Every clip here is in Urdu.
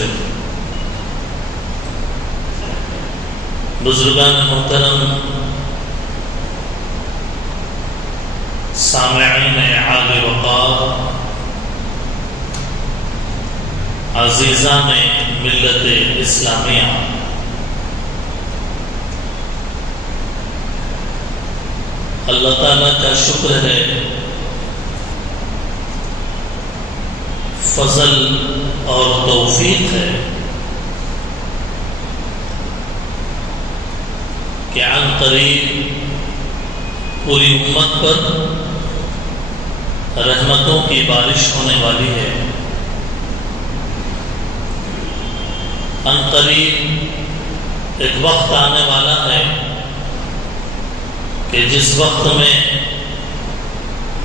مشرق۔ بزرگان محترم، سامعین عالی وقار، عزیزان ملت اسلامیہ، اللہ تعالیٰ کا شکر ہے، فضل اور توفیق ہے کہ عن قریب پوری امت پر رحمتوں کی بارش ہونے والی ہے۔ عن قریب ایک وقت آنے والا ہے کہ جس وقت میں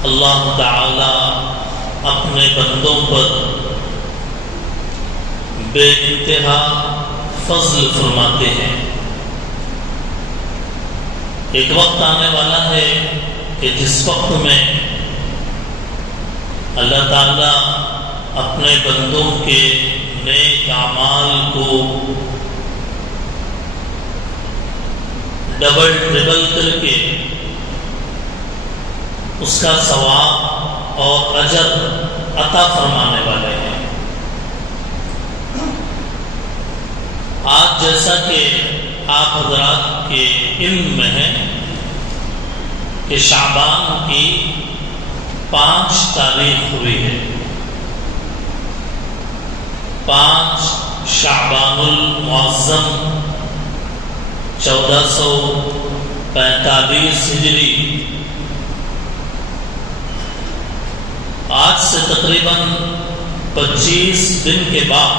اللہ تعالی اپنے بندوں پر بے انتہا فضل فرماتے ہیں۔ ایک وقت آنے والا ہے کہ جس وقت میں اللہ تعالی اپنے بندوں کے نیک اعمال کو ڈبل ٹربل کر کے اس کا ثواب اور اجر عطا فرمانے والے ہیں۔ آج جیسا کہ آپ حضرات کے علم میں ہے کہ شعبان کی 5 تاریخ ہوئی ہے، 5 شعبان المعظم 1445 ہجری۔ آج سے تقریباً 25 دن کے بعد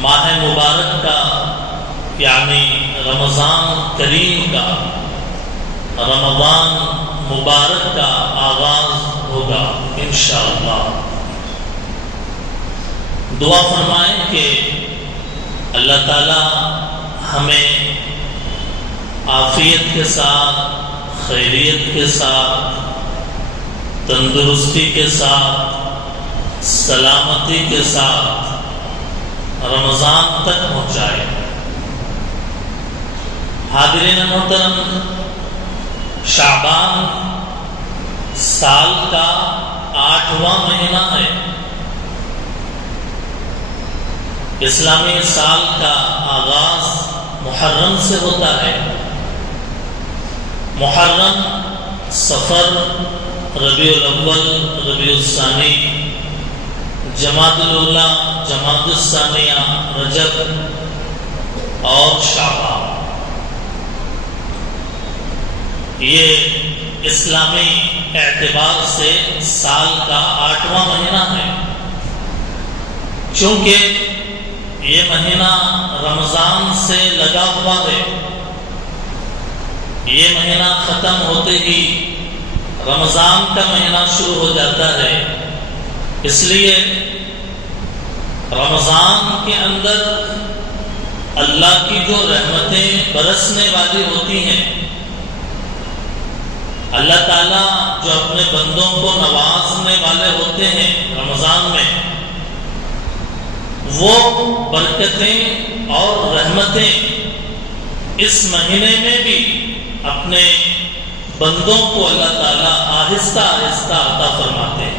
ماہ مبارک کا یعنی رمضان کریم کا، رمضان مبارک کا آغاز ہوگا انشاءاللہ۔ دعا فرمائیں کہ اللہ تعالی ہمیں عافیت کے ساتھ، خیریت کے ساتھ، تندرستی کے ساتھ، سلامتی کے ساتھ رمضان تک پہنچائے۔ حاضرین محترم، شعبان سال کا 8واں مہینہ ہے۔ اسلامی سال کا آغاز محرم سے ہوتا ہے۔ محرم، صفر، ربیع الاول، ربیع الثانی، جمادی الاولیٰ، جمادی الثانیہ، رجب اور شعبان، یہ اسلامی اعتبار سے سال کا 8واں مہینہ ہے۔ چونکہ یہ مہینہ رمضان سے لگا ہوا ہے، یہ مہینہ ختم ہوتے ہی رمضان کا مہینہ شروع ہو جاتا ہے، اس لیے رمضان کے اندر اللہ کی جو رحمتیں برسنے والی ہوتی ہیں، اللہ تعالیٰ جو اپنے بندوں کو نوازنے والے ہوتے ہیں رمضان میں، وہ برکتیں اور رحمتیں اس مہینے میں بھی اپنے بندوں کو اللہ تعالیٰ آہستہ آہستہ عطا فرماتے ہیں۔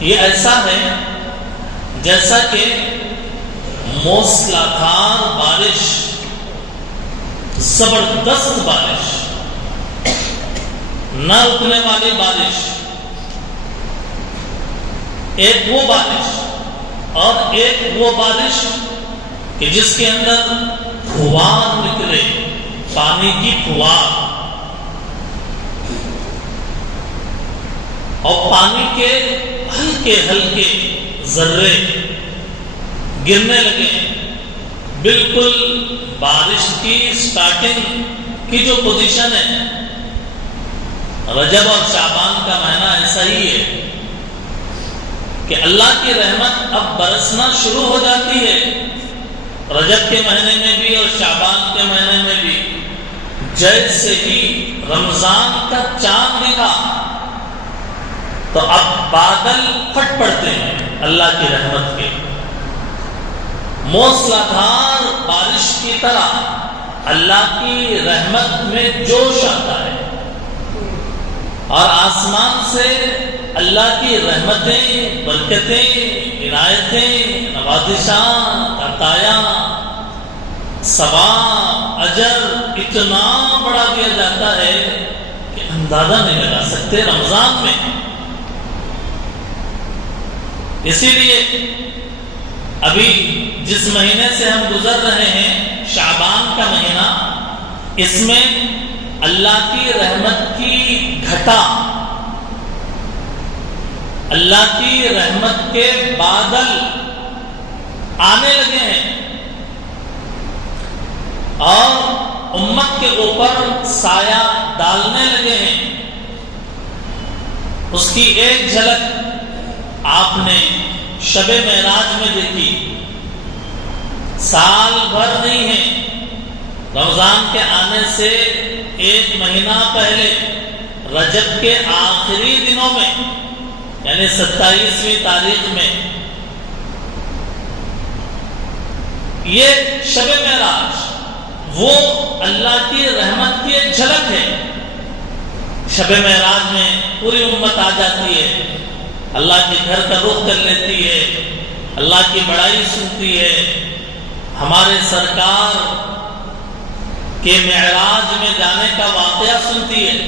یہ ایسا ہے جیسا کہ موسلادھار بارش، زبردست بارش، نہ رکنے والی بارش، ایک وہ بارش اور ایک وہ بارش کہ جس کے اندر پھوار نکلے، پانی کی پھوار، اور پانی کے ہلکے ہلکے ذرے گرنے لگے۔ بالکل بارش کی سٹارٹنگ کی جو پوزیشن ہے، رجب اور شعبان کا مہینہ ایسا ہی ہے کہ اللہ کی رحمت اب برسنا شروع ہو جاتی ہے، رجب کے مہینے میں بھی اور شعبان کے مہینے میں بھی۔ جیسے ہی رمضان کا چاند دکھا، تو اب بادل پھٹ پڑتے ہیں اللہ کی رحمت کے، موسلادھار بارش کی طرح اللہ کی رحمت میں جوش آتا ہے، اور آسمان سے اللہ کی رحمتیں، برکتیں، عنایتیں، نوازشات، عطایاں، ثواب، اجر اتنا بڑھا دیا جاتا ہے کہ اندازہ نہیں لگا سکتے رمضان میں۔ اسی لیے ابھی جس مہینے سے ہم گزر رہے ہیں، شعبان کا مہینہ، اس میں اللہ کی رحمت کی گھٹا، اللہ کی رحمت کے بادل آنے لگے ہیں، اور امت کے اوپر سایہ ڈالنے لگے ہیں۔ اس کی ایک جھلک آپ نے شب معراج میں دیکھی۔ سال بھر نہیں ہے، رمضان کے آنے سے ایک مہینہ پہلے، رجب کے آخری دنوں میں، یعنی 27ویں تاریخ میں، یہ شب معراج وہ اللہ کی رحمت کی ایک جھلک ہے۔ شب معراج میں پوری امت آ جاتی ہے، اللہ کے گھر کا رخ کر لیتی ہے، اللہ کی بڑائی سنتی ہے، ہمارے سرکار کے معراج میں جانے کا واقعہ سنتی ہے۔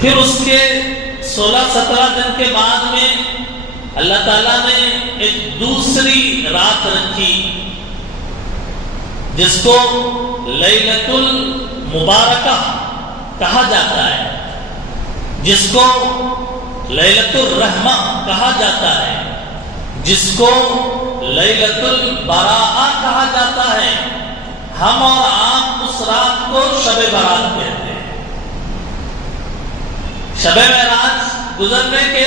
پھر اس کے 16-17 دن کے بعد میں اللہ تعالیٰ نے ایک دوسری رات رکھی، جس کو لیلۃ المبارکہ کہا جاتا ہے، جس کو لیلۃ الرحمہ کہا جاتا ہے، جس کو لیلۃ البراءہ کہا جاتا ہے۔ ہم اور آپ اس رات کو شب برات کہتے ہیں۔ شب معراج گزرنے کے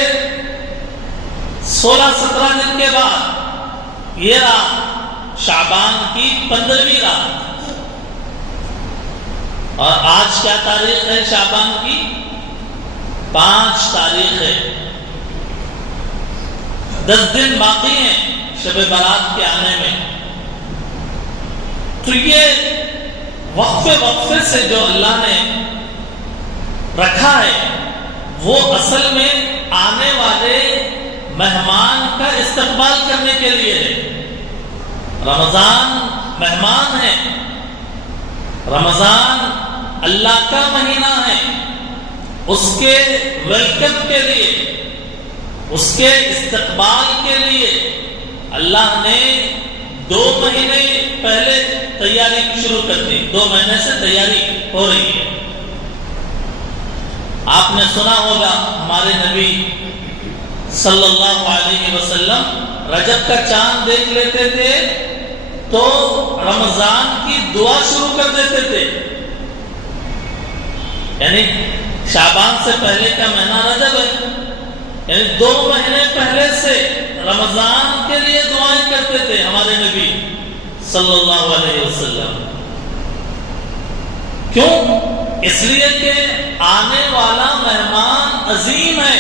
16-17 دن کے بعد یہ رات شعبان کی 15ویں رات، اور آج کیا تاریخ ہے شعبان کی؟ 5 تاریخ ہے۔ 10 دن باقی ہیں شب برات کے آنے میں۔ تو یہ وقفے سے جو اللہ نے رکھا ہے، وہ اصل میں آنے والے مہمان کا استقبال کرنے کے لیے ہے۔ رمضان مہمان ہے، رمضان اللہ کا مہینہ ہے، اس کے ویلکم کے لیے، اس کے استقبال کے لیے اللہ نے 2 مہینے پہلے تیاری شروع کر دی۔ 2 مہینے سے تیاری ہو رہی ہے۔ آپ نے سنا ہوگا ہمارے نبی صلی اللہ علیہ وسلم رجب کا چاند دیکھ لیتے تھے تو رمضان کی دعا شروع کر دیتے تھے، یعنی شعبان سے پہلے کا مہینہ رجب ہے، یعنی 2 مہینے پہلے سے رمضان کے لیے دعائیں کرتے تھے ہمارے نبی صلی اللہ علیہ وسلم۔ کیوں؟ اس لیے کہ آنے والا مہمان عظیم ہے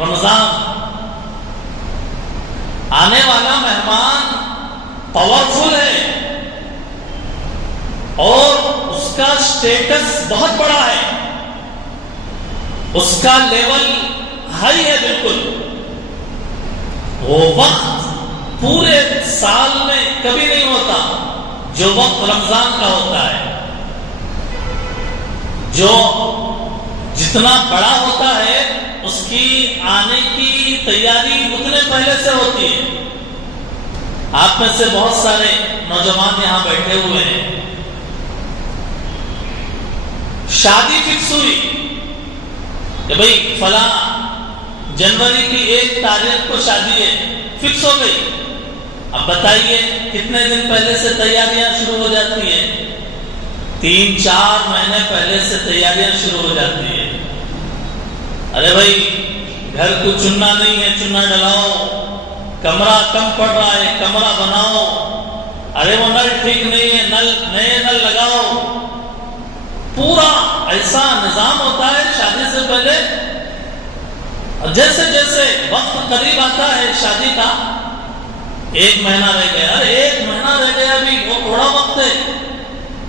رمضان، آنے والا مہمان پاورفل ہے، اور اس کا سٹیٹس بہت بڑا ہے، اس کا لیول ہائی ہے بالکل۔ وہ وقت پورے سال میں کبھی نہیں ہوتا جو وقت رمضان کا ہوتا ہے، جو جتنا بڑا ہوتا ہے اس کی آنے کی تیاری اتنے پہلے سے ہوتی ہے۔ آپ میں سے بہت سارے نوجوان یہاں بیٹھے ہوئے ہیں، شادی فکس ہوئی کہ بھئی فلاں جنوری کی 1 تاریخ کو شادی ہے، فکس ہو گئی۔ اب بتائیے کتنے دن پہلے سے تیاریاں شروع ہو جاتی ہیں؟ 3-4 مہینے پہلے سے تیاریاں شروع ہو جاتی ہیں۔ ارے بھائی گھر کو چننا نہیں ہے، چننا ڈلاؤ، کمرہ کم پڑ رہا ہے، کمرہ بناؤ، ارے وہ نل ٹھیک نہیں ہے، نئے نل لگاؤ۔ پورا ایسا نظام ہوتا ہے شادی سے پہلے اور جیسے جیسے وقت قریب آتا ہے شادی کا، 1 مہینہ رہ گیا، ارے 1 مہینہ رہ گیا، ابھی وہ تھوڑا وقت ہے،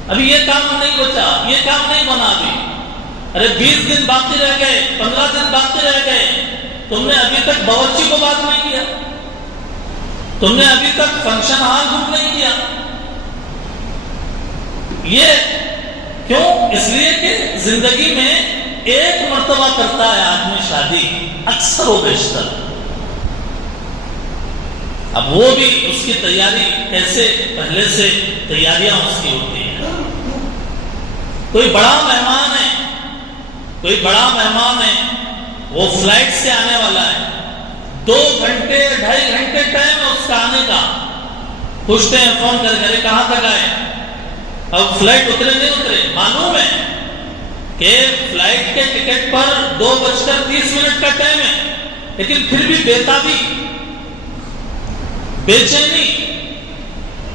ابھی یہ کام نہیں بچا، یہ کام نہیں بنا ابھی، ارے 20 دن باقی رہ گئے، 15 دن باقی رہ گئے، تم نے ابھی تک باورچی کو بات نہیں کیا، تم نے ابھی تک فنکشن ہال بک نہیں کیا۔ یہ کیوں؟ اس لیے کہ زندگی میں ایک مرتبہ کرتا ہے آدمی شادی، اکثر و بیشتر، اب وہ بھی اس کی تیاری کیسے پہلے سے تیاریاں اس کی ہوتی ہیں۔ کوئی بڑا مہمان ہے، کوئی بڑا مہمان ہے، وہ فلائٹ سے آنے والا ہے، 2 گھنٹے 2.5 گھنٹے ٹائم ہے اس کا آنے کا، پوچھتے ہیں فون کر کے کہاں تک آئے، اب فلائٹ اترے نہیں اترے، معلوم ہے کہ فلائٹ کے ٹکٹ پر 2:30 کا ٹائم ہے، لیکن پھر بھی بےتابی، بے چینی،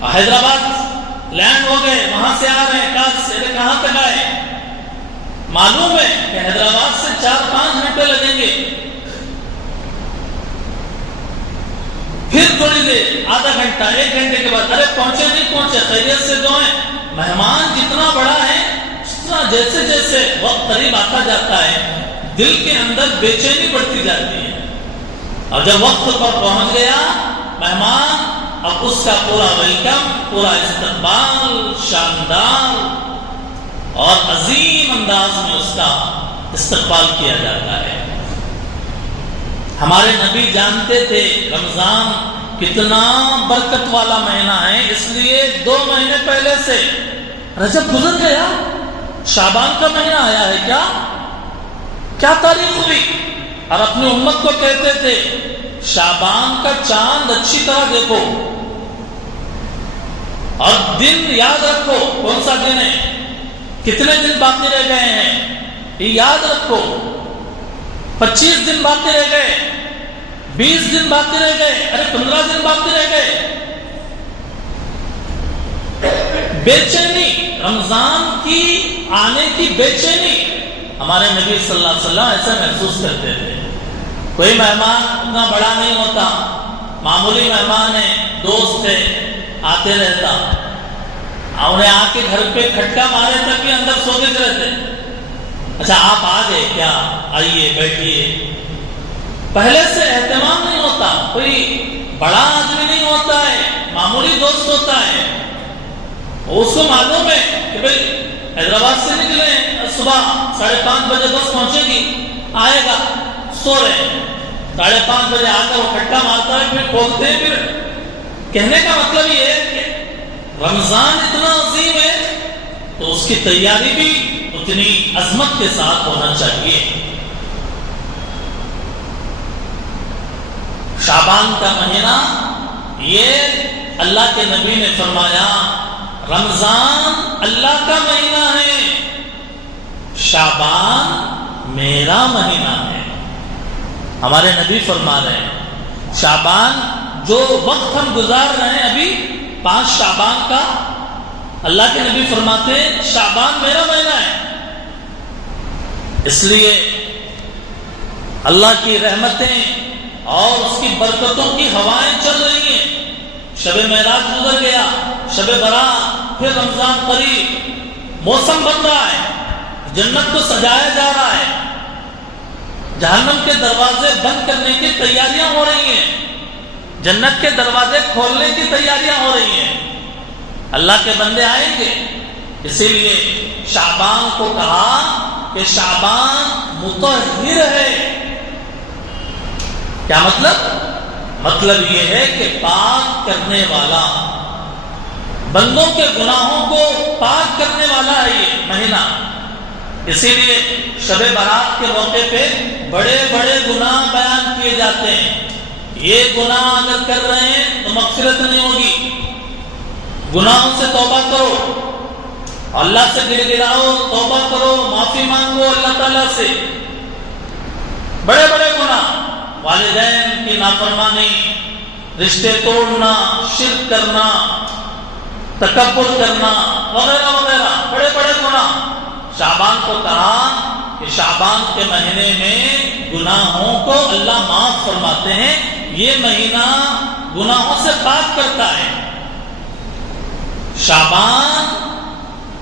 حیدرآباد لینڈ ہو گئے، وہاں سے آ رہے ہیں، کہاں تک آئے، معلوم ہے کہ حیدرآباد سے 4-5 گھنٹے لگیں گے، پھر تھوڑی دیر، آدھا گھنٹہ 1 گھنٹے کے بعد، ارے پہنچے نہیں پہنچے، خیریت سے جو ہے۔ مہمان جتنا بڑا ہے، جیسے جیسے وقت قریب آتا جاتا ہے، دل کے اندر بے چینی بڑھتی جاتی ہے، اور جب وقت پر پہنچ گیا مہمان، اب اس کا پورا ویلکم، پورا استقبال شاندار اور عظیم انداز میں اس کا استقبال کیا جاتا ہے۔ ہمارے نبی جانتے تھے رمضان کتنا برکت والا مہینہ ہے، اس لیے 2 مہینے پہلے سے، رجب گزر گیا، شعبان کا مہینہ آیا ہے، کیا تاریخ ہوئی، اور اپنی امت کو کہتے تھے شعبان کا چاند اچھی طرح دیکھو اور دن یاد رکھو، کون سا دن ہے، کتنے دن باقی رہ گئے ہیں یہ یاد رکھو، 25 دن باقی رہ گئے، 20 دن باقی رہ گئے، ارے 15 دن باقی رہ گئے۔ بے چینی، رمضان کی آنے کی بے چینی، ہمارے نبی صلی اللہ علیہ وسلم ایسا محسوس کرتے تھے۔ کوئی مہمان اتنا بڑا نہیں ہوتا، معمولی مہمان ہے، دوست ہے، آتے رہتا، انہیں آ کے گھر پہ کھٹکا مارے تک بھی اندر سوتے رہتے، اچھا آپ آ گئے کیا، آئیے بیٹھیے، پہلے سے اہتمام نہیں ہوتا، کوئی بڑا آدمی نہیں ہوتا ہے، معمولی دوست ہوتا ہے، اس کو معلوم ہے کہ بھئی حیدرآباد سے نکلے، صبح 5:30 بجے بس پہنچے گی، آئے گا، سو رہے ہیں، 5:30 بجے آ کر وہ کھٹکا مارتا ہے، پھر کھولتے ہیں۔ پھر کہنے کا مطلب یہ ہے کہ رمضان اتنا عظیم ہے تو اس کی تیاری بھی اتنی عظمت کے ساتھ ہونا چاہیے۔ شعبان کا مہینہ، یہ اللہ کے نبی نے فرمایا رمضان اللہ کا مہینہ ہے، شعبان میرا مہینہ ہے۔ ہمارے نبی فرما رہے ہیں شعبان، جو وقت ہم گزار رہے ہیں ابھی 5 شعبان کا، اللہ کے نبی فرماتے ہیں شعبان میرا مہینہ ہے۔ اس لیے اللہ کی رحمتیں اور اس کی برکتوں کی ہوائیں چل رہی ہیں۔ شب معراج گزر گیا، شب برات، پھر رمضان قریب، موسم بن رہا ہے، جنت کو سجایا جا رہا ہے، جہنم کے دروازے بند کرنے کی تیاریاں ہو رہی ہیں، جنت کے دروازے کھولنے کی تیاریاں ہو رہی ہیں، اللہ کے بندے آئیں گے۔ اسی لیے شعبان کو کہا کہ شعبان مطہر ہے۔ کیا مطلب یہ ہے کہ پاک کرنے والا، بندوں کے گناہوں کو پاک کرنے والا ہے یہ مہینہ۔ اسی لیے شب برات کے موقع پہ بڑے بڑے گناہ بیان کیے جاتے ہیں، یہ گناہ اگر کر رہے ہیں تو مغفرت نہیں ہوگی، گناہوں سے توبہ کرو، اللہ سے گر گراؤ، توبہ کرو، معافی مانگو اللہ تعالیٰ سے۔ بڑے بڑے گناہ، والدین کی نافرمانی، رشتے توڑنا، شرک کرنا، تکبر کرنا، وغیرہ وغیرہ، بڑے بڑے گناہ۔ شعبان کو کہا کہ شعبان کے مہینے میں گناہوں کو اللہ معاف فرماتے ہیں، یہ مہینہ گناہوں سے پاک کرتا ہے۔ شعبان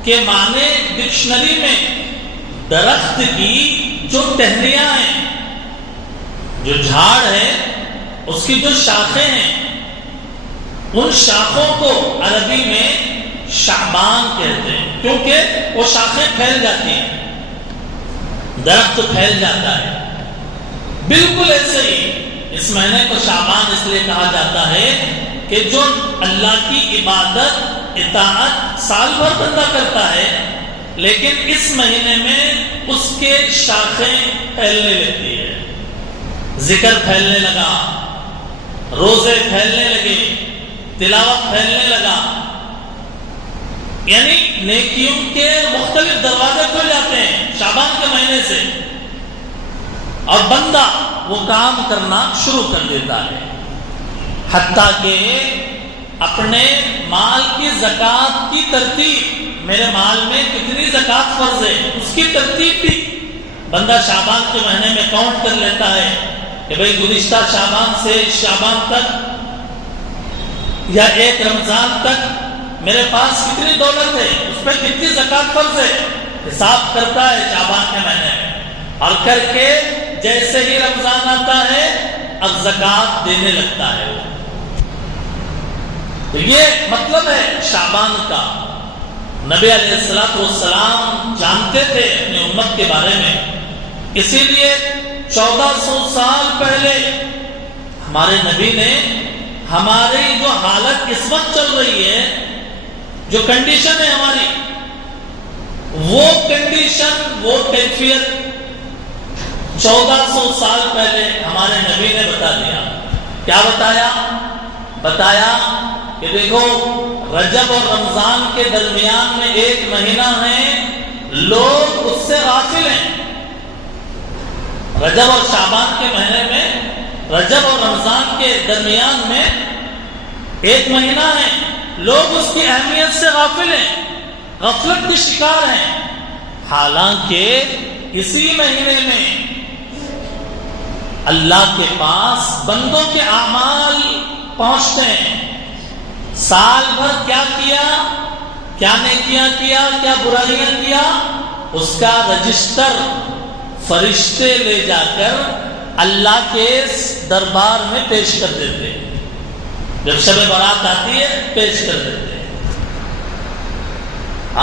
کے معنی ڈکشنری میں درخت کی جو ٹہنیاں ہیں، جو جھاڑ ہے اس کی جو شاخیں ہیں، ان شاخوں کو عربی میں شعبان کہتے ہیں، کیونکہ وہ شاخیں پھیل جاتی ہیں، درخت پھیل جاتا ہے۔ بالکل ایسے ہی اس مہینے کو شعبان اس لیے کہا جاتا ہے کہ جو اللہ کی عبادت اطاعت سال بھر بندہ کرتا ہے، لیکن اس مہینے میں اس کے شاخیں پھیلنے لگتی ہے، ذکر پھیلنے لگا، روزے پھیلنے لگے، تلاوت پھیلنے لگا، یعنی نیکیوں کے مختلف دروازے کھل جاتے ہیں شعبان کے مہینے سے، اور بندہ وہ کام کرنا شروع کر دیتا ہے، حتیٰ کہ اپنے مال کی زکوٰۃ کی ترتیب، میرے مال میں کتنی زکوٰۃ فرض ہے اس کی ترتیب بھی بندہ شعبان کے مہینے میں کاؤنٹ کر لیتا ہے کہ بھئی گزشتہ شعبان سے شعبان تک یا ایک رمضان تک میرے پاس کتنی دولت ہے، اس پہ کتنی زکوٰۃ فرض ہے، حساب کرتا ہے شعبان کے مہینے میں، اور کر کے جیسے ہی رمضان آتا ہے اب زکوٰۃ دینے لگتا ہے۔ تو یہ مطلب ہے شعبان کا۔ نبی علیہ السلام جانتے تھے اپنی امت کے بارے میں، اسی لیے 1400 سال پہلے ہمارے نبی نے ہماری جو حالت اس وقت چل رہی ہے، جو کنڈیشن ہے ہماری، وہ کنڈیشن، وہ کیفیت 1400 سال پہلے ہمارے نبی نے بتا دیا۔ کیا بتایا؟ بتایا کہ دیکھو رجب اور رمضان کے درمیان میں ایک مہینہ ہے، لوگ اس سے غافل ہیں۔ رجب اور شعبان کے مہینے میں، رجب اور رمضان کے درمیان میں ایک مہینہ ہے، لوگ اس کی اہمیت سے غافل ہیں، غفلت کے شکار ہیں، حالانکہ اسی مہینے میں اللہ کے پاس بندوں کے اعمال پہنچتے ہیں۔ سال بھر کیا کیا، کیا نیکیاں کیا، کیا برائیاں کیا، اس کا رجسٹر فرشتے لے جا کر اللہ کے دربار میں پیش کر دیتے ہیں۔ جب شب برات آتی ہے پیش کر دیتے ہیں،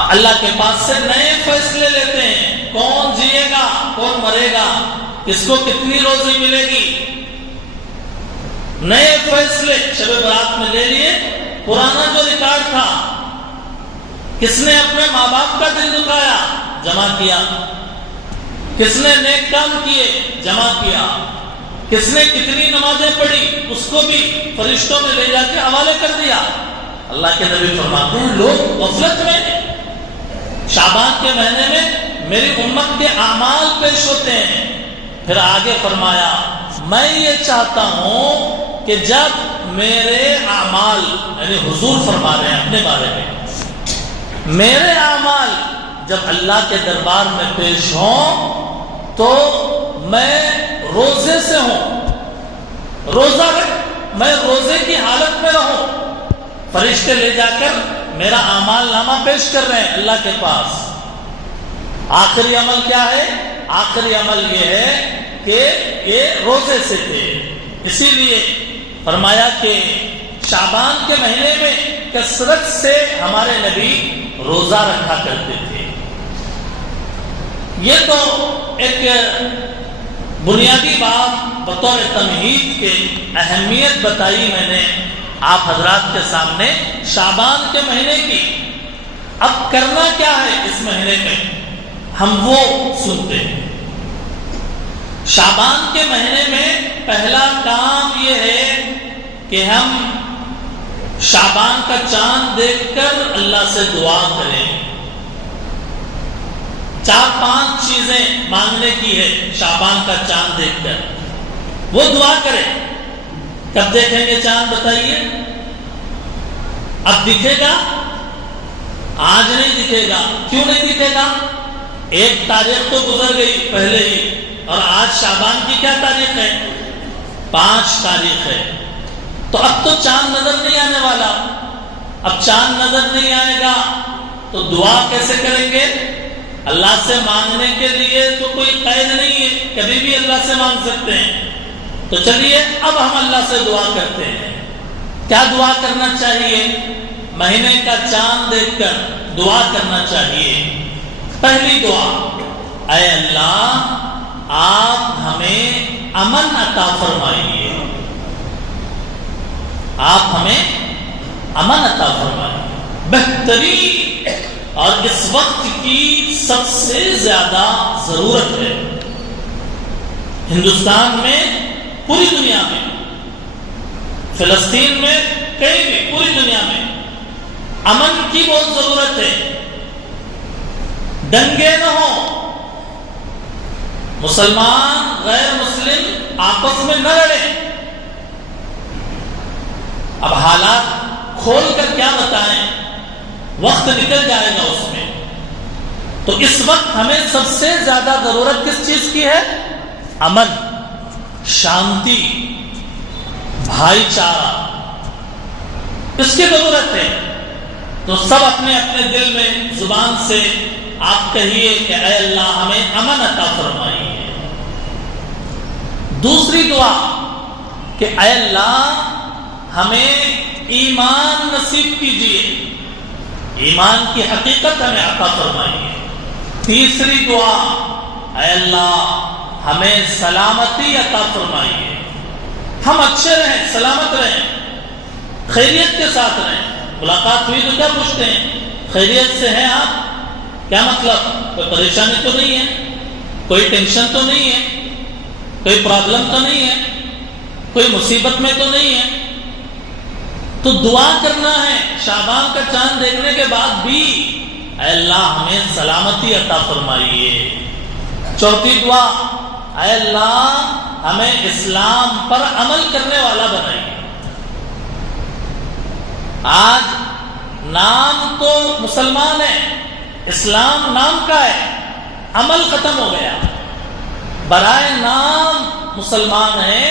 اللہ کے پاس سے نئے فیصلے لیتے ہیں، کون جیے گا، کون مرے گا، کس کو کتنی روزی ملے گی، نئے فیصلے شب برات میں لے لیے۔ پرانا جو ریکارڈ تھا، کس نے اپنے ماں باپ کا دل دکھایا، جمع کیا، کس نے نیک کام کیے، جمع کیا، کس نے کتنی نمازیں پڑھی، اس کو بھی فرشتوں میں لے جا کے حوالے کر دیا۔ اللہ کے نبی فرماتے ہیں لوگ غفلت میں، شعبان کے مہینے میں میری امت کے اعمال پیش ہوتے ہیں۔ پھر آگے فرمایا میں یہ چاہتا ہوں کہ جب میرے اعمال، یعنی حضور فرما رہے ہیں اپنے بارے میں، میرے اعمال جب اللہ کے دربار میں پیش ہوں تو میں روزے سے ہوں، روزہ رکھ، میں روزے کی حالت میں رہوں، فرشتے لے جا کر میرا اعمال نامہ پیش کر رہے ہیں اللہ کے پاس۔ آخری عمل کیا ہے؟ آخری عمل یہ ہے کہ یہ روزے سے تھے، اسی لیے فرمایا کہ شعبان کے مہینے میں کثرت سے ہمارے نبی روزہ رکھا کرتے تھے۔ یہ تو ایک بنیادی بات بطور تمہید کے اہمیت بتائی میں نے آپ حضرات کے سامنے شعبان کے مہینے کی۔ اب کرنا کیا ہے اس مہینے میں، ہم وہ سنتے ہیں۔ شعبان کے مہینے میں پہلا کام یہ ہے کہ ہم شعبان کا چاند دیکھ کر اللہ سے دعا کریں۔ 4-5 چیزیں مانگنے کی ہے شعبان کا چاند دیکھ کر، وہ دعا کریں۔ کب دیکھیں گے چاند بتائیے؟ اب دکھے گا؟ آج نہیں دکھے گا۔ کیوں نہیں دکھے گا؟ ایک تاریخ تو گزر گئی پہلے ہی، اور آج شعبان کی کیا تاریخ ہے؟ 5 تاریخ ہے۔ تو اب تو چاند نظر نہیں آنے والا، اب چاند نظر نہیں آئے گا تو دعا کیسے کریں گے؟ اللہ سے مانگنے کے لیے تو کوئی قید نہیں ہے، کبھی بھی اللہ سے مانگ سکتے ہیں۔ تو چلیے اب ہم اللہ سے دعا کرتے ہیں۔ کیا دعا کرنا چاہیے؟ مہینے کا چاند دیکھ کر دعا کرنا چاہیے۔ پہلی دعا، اے اللہ آپ ہمیں امن عطا فرمائیے، آپ ہمیں امن عطا فرمائیے۔ بہترین اور اس وقت کی سب سے زیادہ ضرورت ہے ہندوستان میں، پوری دنیا میں، فلسطین میں، کہیں بھی پوری دنیا میں امن کی بہت ضرورت ہے۔ دنگے نہ ہوں، مسلمان غیر مسلم آپس میں نہ لڑیں۔ اب حالات کھول کر کیا بتائیں، وقت نکل جائے گا اس میں۔ تو اس وقت ہمیں سب سے زیادہ ضرورت کس چیز کی ہے؟ امن، شانتی، بھائی چارہ، اس کی ضرورت ہے۔ تو سب اپنے اپنے دل میں زبان سے آپ کہیے کہ اے اللہ ہمیں امن عطا فرمائیے۔ دوسری دعا کہ اے اللہ ہمیں ایمان نصیب کیجیے، ایمان کی حقیقت ہمیں عطا فرمائیے۔ تیسری دعا، اے اللہ ہمیں سلامتی عطا فرمائیے، ہم اچھے رہیں، سلامت رہیں، خیریت کے ساتھ رہیں۔ ملاقات ہوئی تو کیا پوچھتے ہیں؟ خیریت سے ہیں آپ؟ کیا مطلب؟ کوئی پریشانی تو نہیں ہے، کوئی ٹینشن تو نہیں ہے، کوئی پرابلم تو نہیں ہے، کوئی مصیبت میں تو نہیں ہے؟ تو دعا کرنا ہے شعبان کا چاند دیکھنے کے بعد بھی، اے اللہ ہمیں سلامتی عطا فرمائیے۔ چوتھی دعا، اے اللہ ہمیں اسلام پر عمل کرنے والا بنائیے۔ آج نام تو مسلمان ہے، اسلام نام کا ہے، عمل ختم ہو گیا۔ برائے نام مسلمان ہے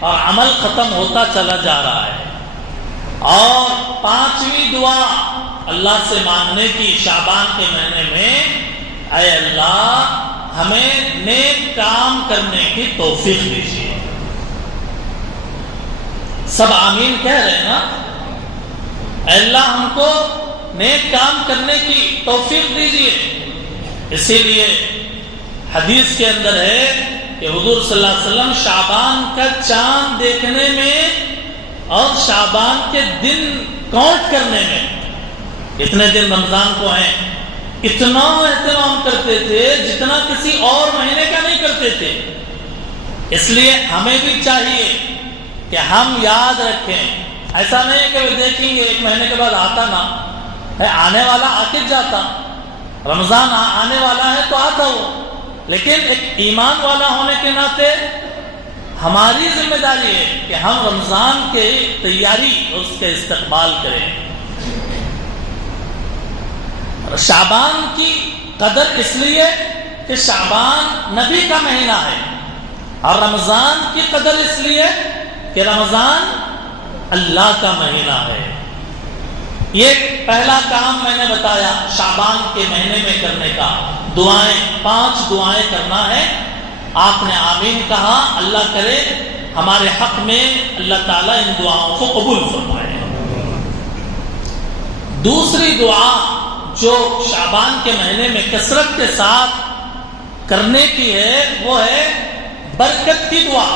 اور عمل ختم ہوتا چلا جا رہا ہے۔ اور 5ویں دعا اللہ سے مانگنے کی شعبان کے مہینے میں، اے اللہ ہمیں نیک کام کرنے کی توفیق دیجیے۔ سب آمین کہہ رہے ہیں نا؟ اے اللہ ہم کو نیک کام کرنے کی توفیق دیجیے۔ اسی لیے حدیث کے اندر ہے کہ حضور صلی اللہ علیہ وسلم شعبان کا چاند دیکھنے میں اور شعبان کے دن کاؤنٹ کرنے میں، اتنے دن رمضان کو ہیں، اتنا اہتمام کرتے تھے جتنا کسی اور مہینے کا نہیں کرتے تھے۔ اس لیے ہمیں بھی چاہیے کہ ہم یاد رکھیں۔ ایسا نہیں کہ وہ دیکھیں گے 1 مہینے کے بعد آتا نہ ہے، آنے والا آتے جاتا، رمضان آنے والا ہے تو آتا ہو، لیکن ایک ایمان والا ہونے کے ناطے ہماری ذمہ داری ہے کہ ہم رمضان کی تیاری اور اس کے استقبال کریں۔ شعبان کی قدر اس لیے کہ شعبان نبی کا مہینہ ہے، اور رمضان کی قدر اس لیے کہ رمضان اللہ کا مہینہ ہے۔ یہ پہلا کام میں نے بتایا شعبان کے مہینے میں کرنے کا، دعائیں، 5 دعائیں کرنا ہے۔ آپ نے آمین کہا، اللہ کرے ہمارے حق میں اللہ تعالیٰ ان دعاؤں کو قبول فرمائے۔ دوسری دعا جو شعبان کے مہینے میں کثرت کے ساتھ کرنے کی ہے وہ ہے برکت کی دعا۔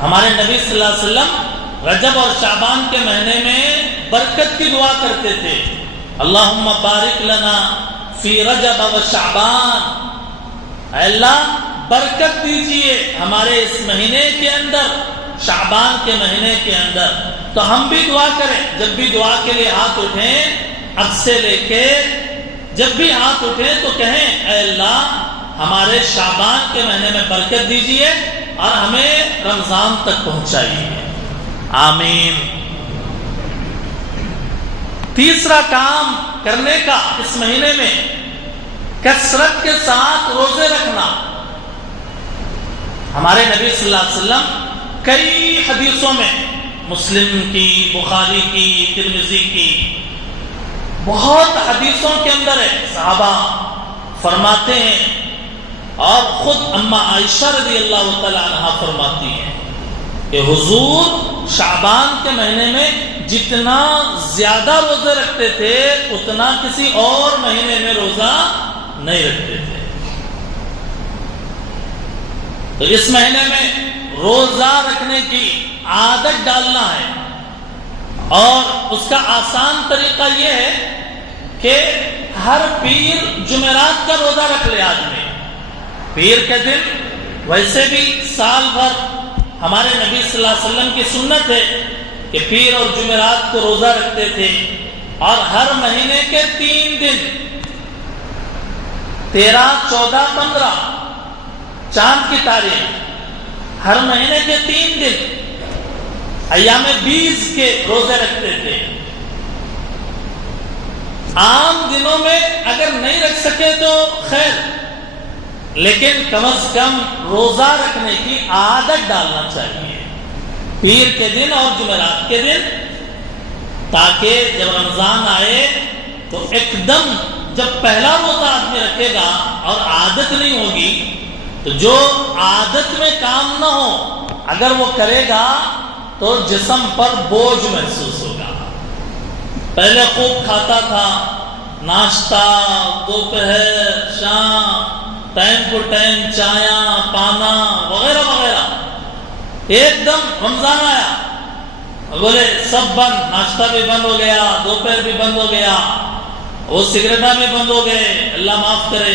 ہمارے نبی صلی اللہ علیہ وسلم رجب اور شعبان کے مہینے میں برکت کی دعا کرتے تھے۔ اللہم بارک لنا فی رجب و شعبان، اے اللہ برکت دیجئے ہمارے اس مہینے کے اندر، شعبان کے مہینے کے اندر۔ تو ہم بھی دعا کریں، جب بھی دعا کے لیے ہاتھ اٹھیں، اب سے لے کے جب بھی ہاتھ اٹھیں تو کہیں اے اللہ ہمارے شعبان کے مہینے میں برکت دیجئے اور ہمیں رمضان تک پہنچائیے، آمین۔ تیسرا کام کرنے کا اس مہینے میں کثرت کے ساتھ روزے رکھنا. ہمارے نبی صلی اللہ علیہ وسلم کئی حدیثوں میں، مسلم کی، بخاری کی، ترمذی کی، بہت حدیثوں کے اندر ہے، صحابہ فرماتے ہیں اور خود اما عائشہ رضی اللہ تعالی عنہا فرماتی ہیں کہ حضور شعبان کے مہینے میں جتنا زیادہ روزے رکھتے تھے اتنا کسی اور مہینے میں روزہ نہیں رکھتے تھے. تو اس مہینے میں روزہ رکھنے کی عادت ڈالنا ہے، اور اس کا آسان طریقہ یہ ہے کہ ہر پیر جمعرات کا روزہ رکھ لے آدمی. پیر کے دن ویسے بھی سال بھر ہمارے نبی صلی اللہ علیہ وسلم کی سنت ہے کہ پیر اور جمعرات کو روزہ رکھتے تھے، اور ہر مہینے کے 3 دن 13، 14، 15 چاند کی تاریخ، ہر مہینے کے 3 دن ایام 20 کے روزے رکھتے تھے. عام دنوں میں اگر نہیں رکھ سکے تو خیر، لیکن کم از کم روزہ رکھنے کی عادت ڈالنا چاہیے پیر کے دن اور جمعرات کے دن، تاکہ جب رمضان آئے تو ایک دم جب پہلا روزہ آدمی رکھے گا اور عادت نہیں ہوگی تو جو عادت میں کام نہ ہو اگر وہ کرے گا تو جسم پر بوجھ محسوس ہوگا. پہلے خوب کھاتا تھا، ناشتہ، دوپہر، شام، ٹائم کو ٹائم چایا پانا وغیرہ وغیرہ، ایک دم رمضان آیا بولے سب بند، ناشتہ بھی بند ہو گیا، دوپہر بھی بند ہو گیا، وہ سگریٹاں بھی بند ہو گئے، اللہ معاف کرے.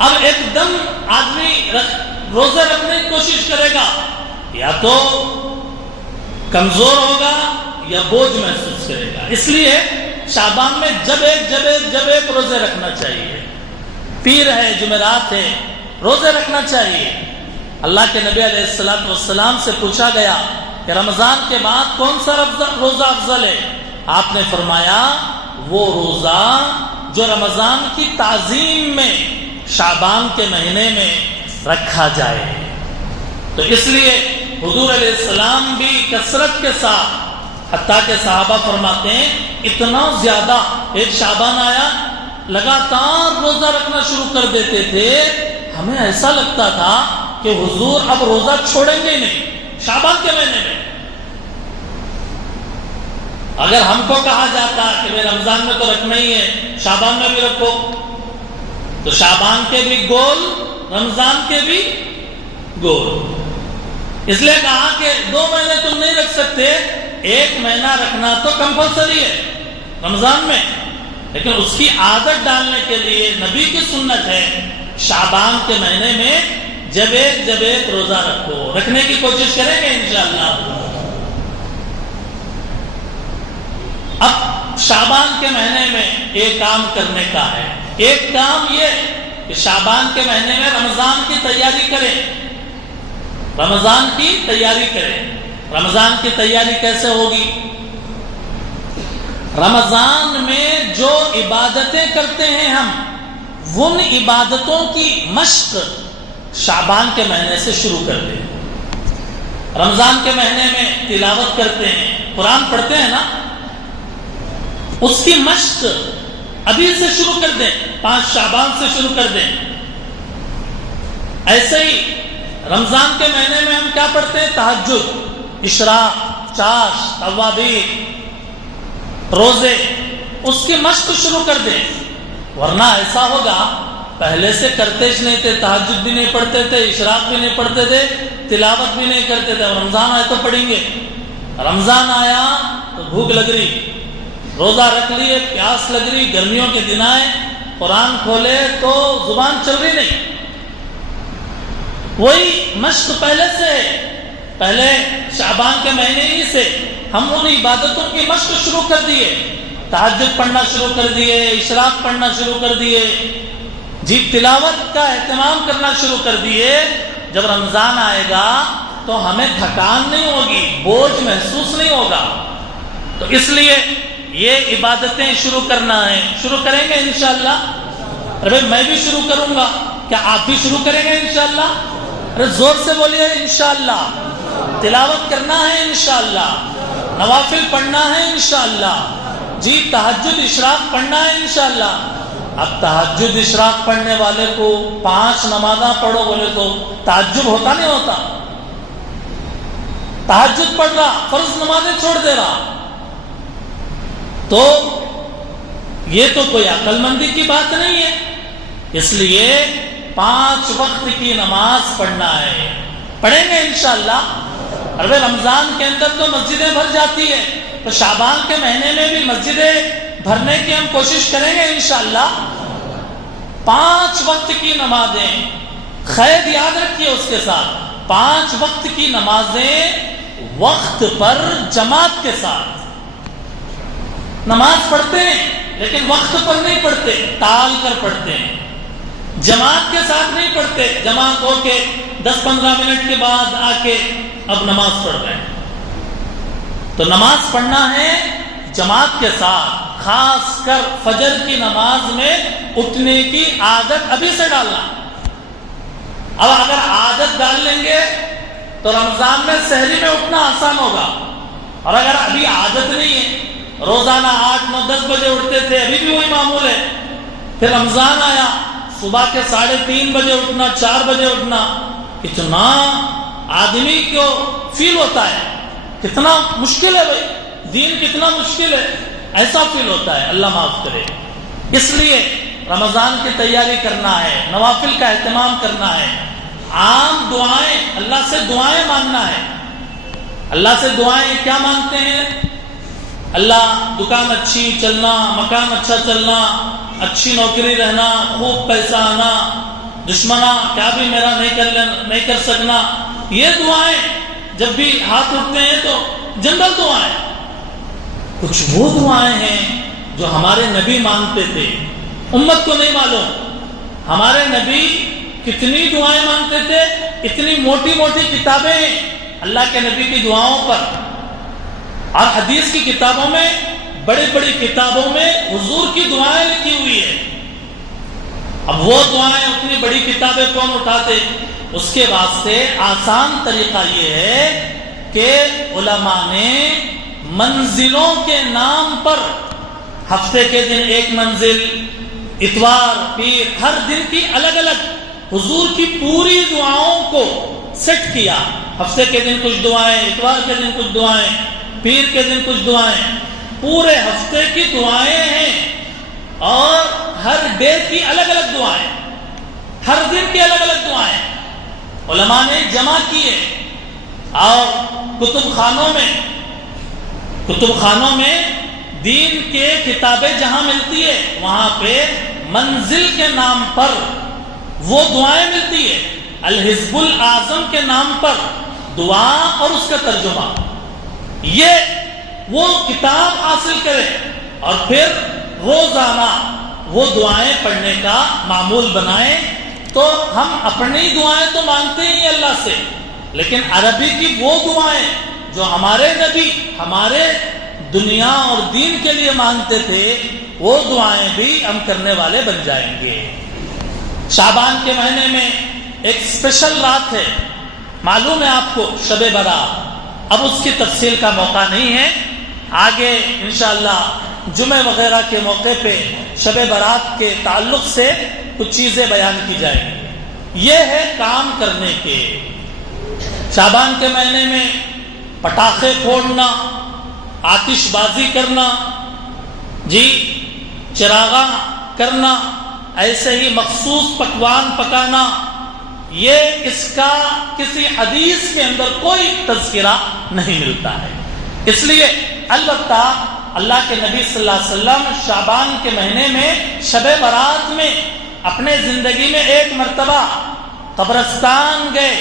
اب ایک دم آدمی روزہ رکھنے کی کوشش کرے گا، یا تو کمزور ہوگا یا بوجھ محسوس کرے گا. اس لیے شعبان میں جب ایک روزے رکھنا چاہیے. پیر ہے، جمعرات ہے، روزے رکھنا چاہیے. اللہ کے نبی علیہ السلام سے پوچھا گیا کہ رمضان کے بعد کون سا روزہ افضل ہے؟ آپ نے فرمایا وہ روزہ جو رمضان کی تعظیم میں شعبان کے مہینے میں رکھا جائے. تو اس لیے حضور علیہ السلام بھی کثرت کے ساتھ، حتیٰ کہ صحابہ فرماتے ہیں اتنا زیادہ، ایک شعبان آیا لگاتار روزہ رکھنا شروع کر دیتے تھے، ہمیں ایسا لگتا تھا کہ حضور اب روزہ چھوڑیں گے نہیں شعبان کے مہینے میں. اگر ہم کو کہا جاتا کہ میں رمضان میں تو رکھنا ہی ہے، شعبان میں بھی رکھو، تو شعبان کے بھی گول، رمضان کے بھی گول. اس لیے کہا کہ 2 مہینے تم نہیں رکھ سکتے، 1 مہینہ رکھنا تو کمپلسری ہے رمضان میں، لیکن اس کی عادت ڈالنے کے لیے نبی کی سنت ہے شعبان کے مہینے میں جب ایک روزہ رکھو. رکھنے کی کوشش کریں گے انشاءاللہ. اب شعبان کے مہینے میں ایک کام کرنے کا ہے. ایک کام یہ کہ شعبان کے مہینے میں رمضان کی تیاری کریں. رمضان کی تیاری کریں. رمضان کی تیاری کیسے ہوگی؟ رمضان میں جو عبادتیں کرتے ہیں ہم، ان عبادتوں کی مشق شعبان کے مہینے سے شروع کر دیں. رمضان کے مہینے میں تلاوت کرتے ہیں، قرآن پڑھتے ہیں نا، اس کی مشق ابھی سے شروع کر دیں، 5 شعبان سے شروع کر دیں. ایسے ہی رمضان کے مہینے میں ہم کیا پڑھتے ہیں؟ تہجد، اشراق، چاش، توابین، روزے، اس کی مشق شروع کر دیں. ورنہ ایسا ہوگا پہلے سے کرتے ہی نہیں تھے، تہجد بھی نہیں پڑھتے تھے، اشراق بھی نہیں پڑھتے تھے، تلاوت بھی نہیں کرتے تھے، رمضان آئے تو پڑھیں گے. رمضان آیا تو بھوک لگ رہی، روزہ رکھ لیے، پیاس لگ رہی، گرمیوں کے دن آئے، قرآن کھولے تو زبان چل رہی نہیں. وہی مشق پہلے سے، پہلے شعبان کے مہینے ہی سے ہم ان عبادتوں کی مشق شروع کر دیے. تہجد پڑھنا شروع کر دیے، اشراق پڑھنا شروع کر دیے، جی تلاوت کا اہتمام کرنا شروع کر دیے. جب رمضان آئے گا تو ہمیں تھکان نہیں ہوگی، بوجھ محسوس نہیں ہوگا. تو اس لیے یہ عبادتیں شروع کرنا ہے. شروع کریں گے انشاءاللہ؟ ارے بھائی میں بھی شروع کروں گا، کیا آپ بھی شروع کریں گے انشاءاللہ؟ ارے زور سے بولیے انشاءاللہ. تلاوت کرنا ہے انشاءاللہ، نوافل پڑھنا ہے انشاءاللہ، جی تہجد اشراق پڑھنا ہے انشاءاللہ. اب تہجد اشراق پڑھنے والے کو 5 نمازاں پڑھو بولے تو تعجب ہوتا نہیں ہوتا؟ تہجد پڑھ رہا، فرض نمازیں چھوڑ دے رہا، تو یہ تو کوئی عقل مندی کی بات نہیں ہے. اس لیے 5 وقت کی نماز پڑھنا ہے. پڑھیں گے انشاءاللہ. ارے رمضان کے اندر تو مسجدیں بھر جاتی ہے، تو شعبان کے مہینے میں بھی مسجدیں بھرنے کی ہم کوشش کریں گے انشاءاللہ. 5 وقت کی نمازیں، قید یاد رکھیے اس کے ساتھ، 5 وقت کی نمازیں وقت پر جماعت کے ساتھ. نماز پڑھتے ہیں لیکن وقت پر نہیں پڑھتے، ٹال کر پڑھتے ہیں. جماعت کے ساتھ نہیں پڑھتے، جماعت ہو کے 10-15 منٹ کے بعد آ کے اب نماز پڑھ رہے ہیں. تو نماز پڑھنا ہے جماعت کے ساتھ. خاص کر فجر کی نماز میں اٹھنے کی عادت ابھی سے ڈالنا. اب اگر عادت ڈال لیں گے تو رمضان میں سحری میں اٹھنا آسان ہوگا. اور اگر ابھی عادت نہیں ہے، روزانہ 8, 9, 10 بجے اٹھتے تھے، ابھی بھی وہی معمول ہے، پھر رمضان آیا صبح کے 3:30 بجے اٹھنا، 4 بجے اٹھنا، کتنا آدمی کو فیل ہوتا ہے، کتنا مشکل ہے بھائی، دین کتنا مشکل ہے، ایسا فیل ہوتا ہے. اللہ معاف کرے. اس لیے رمضان کی تیاری کرنا ہے، نوافل کا اہتمام کرنا ہے، عام دعائیں، اللہ سے دعائیں مانگنا ہے. اللہ سے دعائیں کیا مانگتے ہیں؟ اللہ دکان اچھی چلنا، مکان اچھا چلنا، اچھی نوکری رہنا، خوب پیسہ آنا، دشمنا کیا بھی میرا نہیں کر سکنا. یہ دعائیں جب بھی ہاتھ اٹھتے ہیں تو جنرل دعائیں. کچھ وہ دعائیں ہیں جو ہمارے نبی مانگتے تھے، امت کو نہیں معلوم. ہمارے نبی کتنی دعائیں مانگتے تھے، اتنی موٹی موٹی کتابیں ہیں اللہ کے نبی کی دعاؤں پر. اور حدیث کی کتابوں میں، بڑی بڑی کتابوں میں حضور کی دعائیں لکھی ہوئی ہیں. اب وہ دعائیں اتنی بڑی کتابیں کون اٹھاتے؟ اس کے واسطے آسان طریقہ یہ ہے کہ علماء نے منزلوں کے نام پر ہفتے کے دن ایک منزل، اتوار، پیر، ہر دن کی الگ الگ حضور کی پوری دعاؤں کو سیٹ کیا. ہفتے کے دن کچھ دعائیں، اتوار کے دن کچھ دعائیں، پیر کے دن کچھ دعائیں، پورے ہفتے کی دعائیں ہیں. اور ہر ڈے کی الگ الگ دعائیں، ہر دن کی الگ الگ دعائیں علماء نے جمع کیے. اور کتب خانوں میں دین کے کتابیں جہاں ملتی ہے وہاں پہ منزل کے نام پر وہ دعائیں ملتی ہے. الحزب الاعظم کے نام پر دعا اور اس کا ترجمہ، یہ وہ کتاب حاصل کریں اور پھر روزانہ وہ دعائیں پڑھنے کا معمول بنائیں. تو ہم اپنی دعائیں تو مانگتے ہی اللہ سے، لیکن عربی کی وہ دعائیں جو ہمارے نبی ہمارے دنیا اور دین کے لیے مانگتے تھے، وہ دعائیں بھی ہم کرنے والے بن جائیں گے. شعبان کے مہینے میں ایک اسپیشل رات ہے، معلوم ہے آپ کو، شب برات. اب اس کی تفصیل کا موقع نہیں ہے، آگے انشاءاللہ جمعہ وغیرہ کے موقع پہ شب برات کے تعلق سے کچھ چیزیں بیان کی جائیں گی. یہ ہے کام کرنے کے. شعبان کے مہینے میں پٹاخے پھوڑنا، آتش بازی کرنا، جی چراغاں کرنا، ایسے ہی مخصوص پکوان پکانا، یہ اس کا کسی حدیث کے اندر کوئی تذکرہ نہیں ملتا ہے. اس لیے البتہ اللہ کے نبی صلی اللہ علیہ وسلم شعبان کے مہینے میں شب برات میں اپنے زندگی میں ایک مرتبہ قبرستان گئے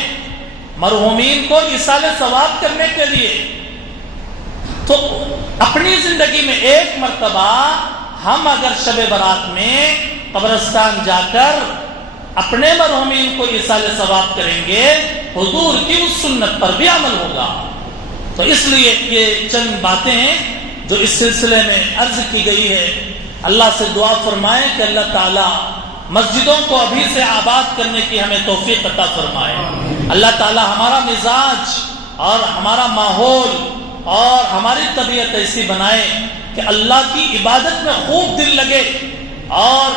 مرحومین کو ایصال ثواب کرنے کے لیے. تو اپنی زندگی میں ایک مرتبہ ہم اگر شب برات میں قبرستان جا کر اپنے مرحومین کو ایصال ثواب کریں گے، حضور کی اس سنت پر بھی عمل ہوگا. تو اس لیے یہ چند باتیں ہیں جو اس سلسلے میں عرض کی گئی ہے، اللہ سے دعا فرمائیں کہ اللہ تعالیٰ مسجدوں کو ابھی سے آباد کرنے کی ہمیں توفیق عطا فرمائے۔ اللہ تعالیٰ ہمارا مزاج اور ہمارا ماحول اور ہماری طبیعت ایسی بنائے کہ اللہ کی عبادت میں خوب دل لگے، اور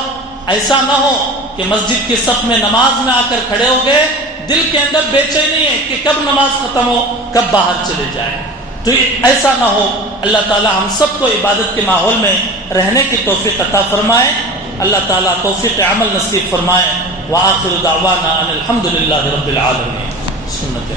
ایسا نہ ہو کہ مسجد کے صف میں نماز میں آ کر کھڑے ہو گئے، دل کے اندر بے چینی ہے کہ کب نماز ختم ہو، کب باہر چلے جائیں۔ تو ایسا نہ ہو، اللہ تعالی ہم سب کو عبادت کے ماحول میں رہنے کی توفیق عطا فرمائے۔ اللہ تعالیٰ توفیق عمل نصیب فرمائے۔ وآخر دعوانا ان الحمد للہ رب العالمین۔ سنت